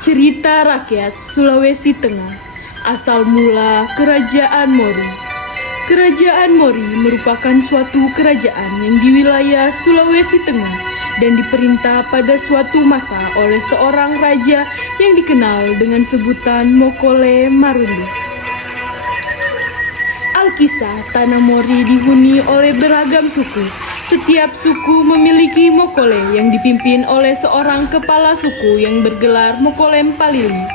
Cerita rakyat Sulawesi Tengah. Asal mula Kerajaan Mori. Kerajaan Mori merupakan suatu kerajaan yang di wilayah Sulawesi Tengah dan diperintah pada suatu masa oleh seorang raja yang dikenal dengan sebutan Mokole Marundi. Alkisah tanah Mori dihuni oleh beragam suku. Setiap suku memiliki mokole yang dipimpin oleh seorang kepala suku yang bergelar Mokole Mpalili.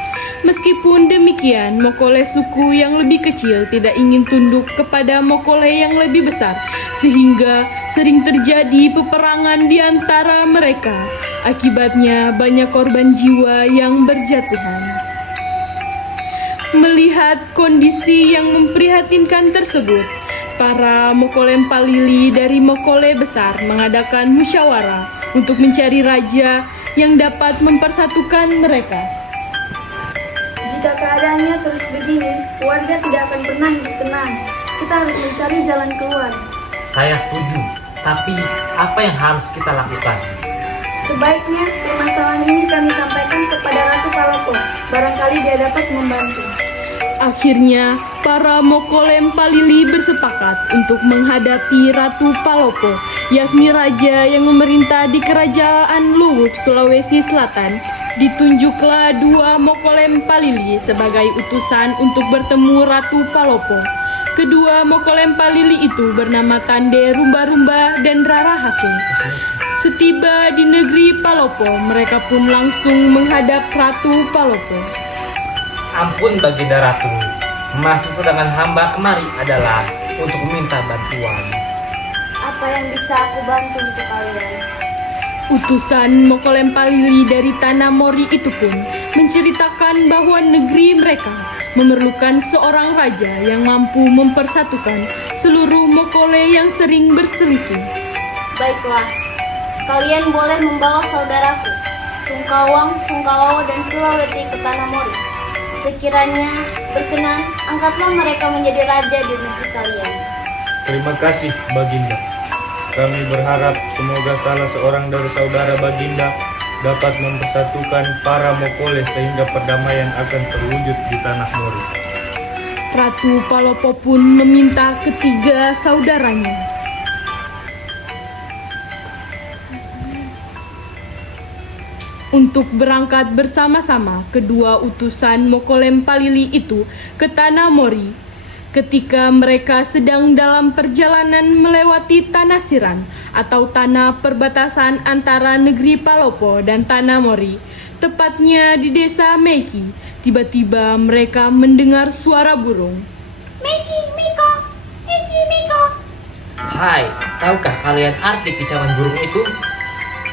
Meskipun demikian, mokole suku yang lebih kecil tidak ingin tunduk kepada mokole yang lebih besar, sehingga sering terjadi peperangan di antara mereka. Akibatnya banyak korban jiwa yang berjatuhan. Melihat kondisi yang memprihatinkan tersebut, para Mokole Mpalili dari Mokole besar mengadakan musyawarah untuk mencari raja yang dapat mempersatukan mereka. Jika keadaannya terus begini, warga tidak akan pernah hidup tenang. Kita harus mencari jalan keluar. Saya setuju, tapi apa yang harus kita lakukan? Sebaiknya permasalahan ini kami sampaikan kepada Ratu Palopo. Barangkali dia dapat membantu. Akhirnya, para Mokole Mpalili bersepakat untuk menghadapi Ratu Palopo, yakni raja yang memerintah di Kerajaan Luwuk, Sulawesi Selatan. Ditunjuklah dua Mokole Mpalili sebagai utusan untuk bertemu Ratu Palopo. Kedua Mokole Mpalili itu bernama Tande Rumba-Rumba dan Rara Hake. Setiba di negeri Palopo, mereka pun langsung menghadap Ratu Palopo. Ampun Baginda Ratu, masuk dengan hamba kemari adalah untuk meminta bantuan. Apa yang bisa aku bantu untuk kalian? Utusan Mokole Mpalili dari tanah Mori itu pun menceritakan bahwa negeri mereka memerlukan seorang raja yang mampu mempersatukan seluruh Mokole yang sering berselisih. Baiklah, kalian boleh membawa saudaraku, Sungkawang, Sungkawawo, dan Kulaweti ke tanah Mori. Sekiranya berkenan, angkatlah mereka menjadi raja di negeri kalian. Terima kasih, Baginda. Kami berharap semoga salah seorang dari saudara Baginda dapat mempersatukan para Mokole sehingga perdamaian akan terwujud di tanah Mori. Ratu Palopo pun meminta ketiga saudaranya untuk berangkat bersama-sama. Kedua utusan Mokole Mpalili itu ke tanah Mori. Ketika mereka sedang dalam perjalanan melewati tanah Siran atau tanah perbatasan antara negeri Palopo dan tanah Mori, tepatnya di desa Meiki, tiba-tiba mereka mendengar suara burung. Meiki, Miko, Meiki, Miko. Hai, tahukah kalian arti kicauan burung itu?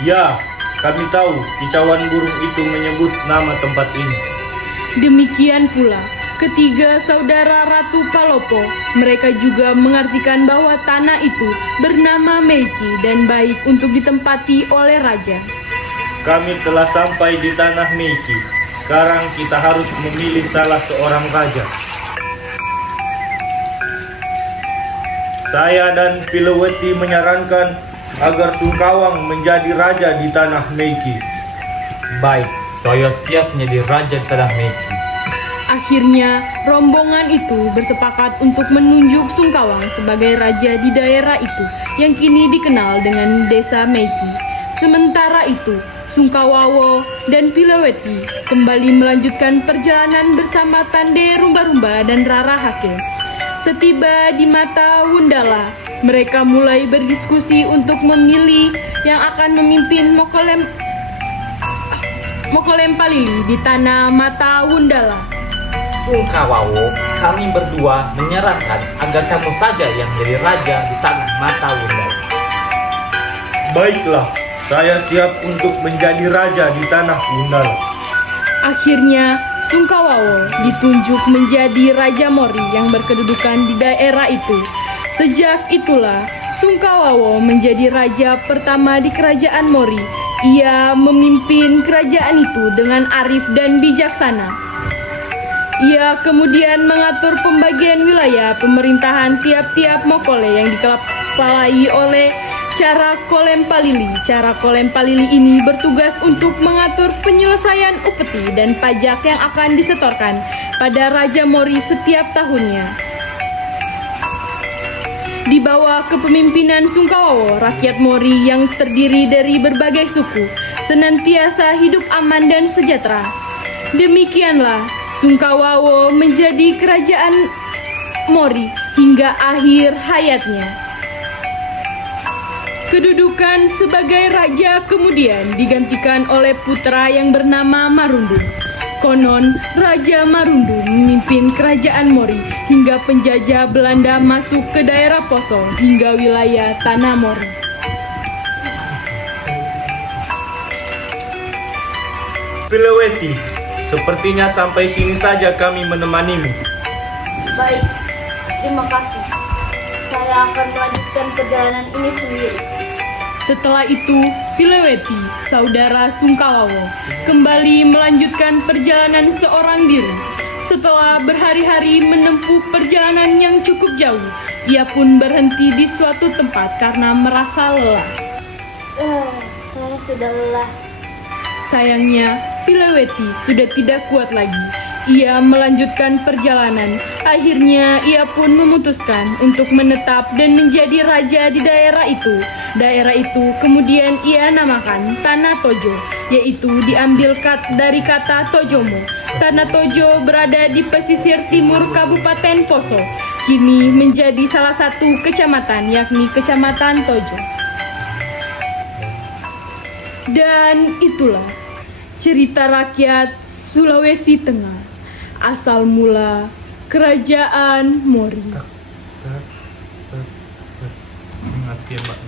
Ya, kami tahu kicauan burung itu menyebut nama tempat ini. Demikian pula ketiga saudara Ratu Palopo, mereka juga mengartikan bahwa tanah itu bernama Meiki dan baik untuk ditempati oleh raja. Kami telah sampai di tanah Meiki. Sekarang kita harus memilih salah seorang raja. Saya dan Pileweti menyarankan agar Sungkawang menjadi raja di tanah Meiki. Baik, saya siap menjadi raja di tanah Meiki. Akhirnya, rombongan itu bersepakat untuk menunjuk Sungkawang sebagai raja di daerah itu yang kini dikenal dengan desa Meiki. Sementara itu, Sungkawawo dan Pileweti kembali melanjutkan perjalanan bersama Tande Rumba-Rumba dan Rara Hake. Setiba di mata Wundala, mereka mulai berdiskusi untuk memilih yang akan memimpin Mokole Mpalili di tanah mata Wundala. Sungkawawo, kami berdua menyarankan agar kamu saja yang menjadi raja di tanah mata Wundala. Baiklah, saya siap untuk menjadi raja di tanah Wundala. Akhirnya, Sungkawawo ditunjuk menjadi Raja Mori yang berkedudukan di daerah itu. Sejak itulah, Sungkawawo menjadi raja pertama di Kerajaan Mori. Ia memimpin kerajaan itu dengan arif dan bijaksana. Ia kemudian mengatur pembagian wilayah pemerintahan tiap-tiap Mokole yang dikepalai oleh Cara Kolempalili. Cara Kolempalili ini bertugas untuk mengatur penyelesaian upeti dan pajak yang akan disetorkan pada Raja Mori setiap tahunnya. Di bawah kepemimpinan Sungkawawo, rakyat Mori yang terdiri dari berbagai suku senantiasa hidup aman dan sejahtera. Demikianlah Sungkawawo menjadi kerajaan Mori hingga akhir hayatnya. Kedudukan sebagai raja kemudian digantikan oleh putra yang bernama Marundu. Konon, Raja Marundu memimpin kerajaan Mori hingga penjajah Belanda masuk ke daerah Poso hingga wilayah Tanah Mori. Pileweti, sepertinya sampai sini saja kami menemanimu. Baik, terima kasih. Saya akan melanjutkan perjalanan ini sendiri. Setelah itu, Pileweti, saudara Sungkawawo, kembali melanjutkan perjalanan seorang diri. Setelah berhari-hari menempuh perjalanan yang cukup jauh, ia pun berhenti di suatu tempat karena merasa lelah. Saya sudah lelah. Sayangnya, Pileweti sudah tidak kuat lagi. Ia melanjutkan perjalanan. Akhirnya, ia pun memutuskan untuk menetap dan menjadi raja di daerah itu. Daerah itu kemudian ia namakan Tanah Tojo, yaitu diambil dari kata Tojomo. Tanah Tojo berada di pesisir timur Kabupaten Poso. Kini menjadi salah satu kecamatan, yakni Kecamatan Tojo. Dan itulah cerita rakyat Sulawesi Tengah. Asal mula Kerajaan Mori. Ingat ya, Mbak.